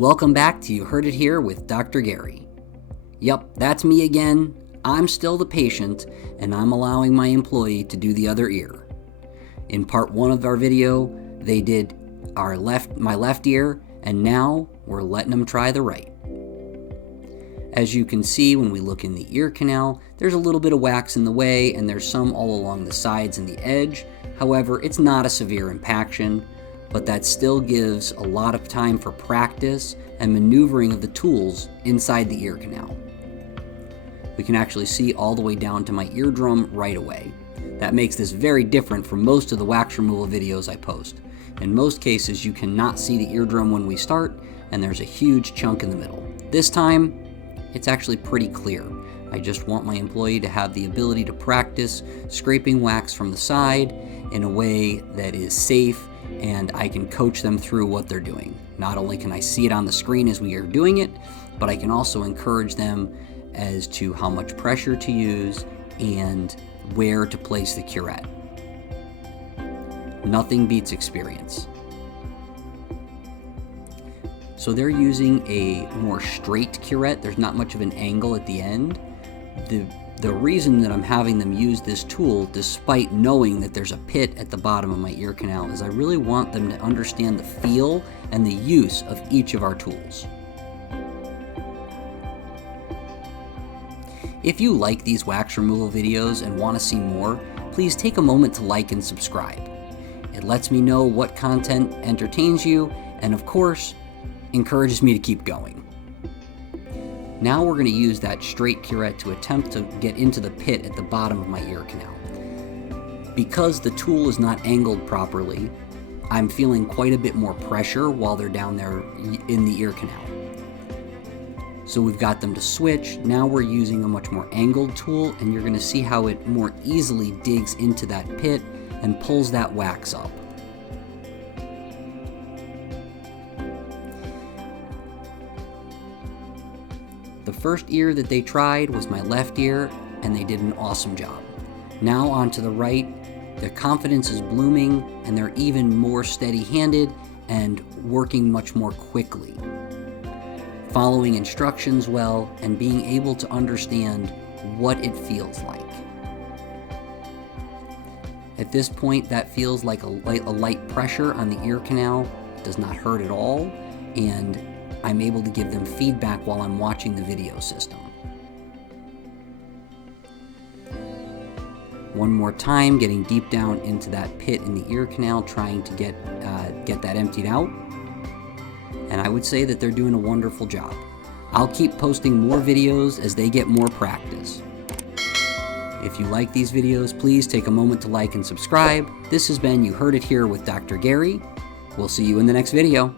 Welcome back to You Heard It Here with Dr. Gary. Yep, that's me again. I'm still the patient, and I'm allowing my employee to do the other ear. In part 1 of our video, they did my left ear, and now we're letting them try the right. As you can see, when we look in the ear canal, there's a little bit of wax in the way, and there's some all along the sides and the edge. However, it's not a severe impaction, but that still gives a lot of time for practice and maneuvering of the tools inside the ear canal. We can actually see all the way down to my eardrum right away. That makes this very different from most of the wax removal videos I post. In most cases, you cannot see the eardrum when we start, and there's a huge chunk in the middle. This time, it's actually pretty clear. I just want my employee to have the ability to practice scraping wax from the side in a way that is safe, and I can coach them through what they're doing. Not only can I see it on the screen as we are doing it, but I can also encourage them as to how much pressure to use and where to place the curette. Nothing beats experience. So they're using a more straight curette. There's not much of an angle at the end. The reason that I'm having them use this tool, despite knowing that there's a pit at the bottom of my ear canal, is I really want them to understand the feel and the use of each of our tools. If you like these wax removal videos and want to see more, please take a moment to like and subscribe. It lets me know what content entertains you and, of course, encourages me to keep going. Now we're going to use that straight curette to attempt to get into the pit at the bottom of my ear canal. Because the tool is not angled properly, I'm feeling quite a bit more pressure while they're down there in the ear canal. So we've got them to switch. Now we're using a much more angled tool, and you're going to see how it more easily digs into that pit and pulls that wax up. The first ear that they tried was my left ear, and they did an awesome job. Now onto the right, their confidence is blooming, and they're even more steady-handed and working much more quickly. Following instructions well, and being able to understand what it feels like. At this point, that feels like a light pressure on the ear canal. It does not hurt at all, and I'm able to give them feedback while I'm watching the video system. One more time, getting deep down into that pit in the ear canal, trying to get that emptied out. And I would say that they're doing a wonderful job. I'll keep posting more videos as they get more practice. If you like these videos, please take a moment to like and subscribe. This has been You Heard It Here with Dr. Gary. We'll see you in the next video.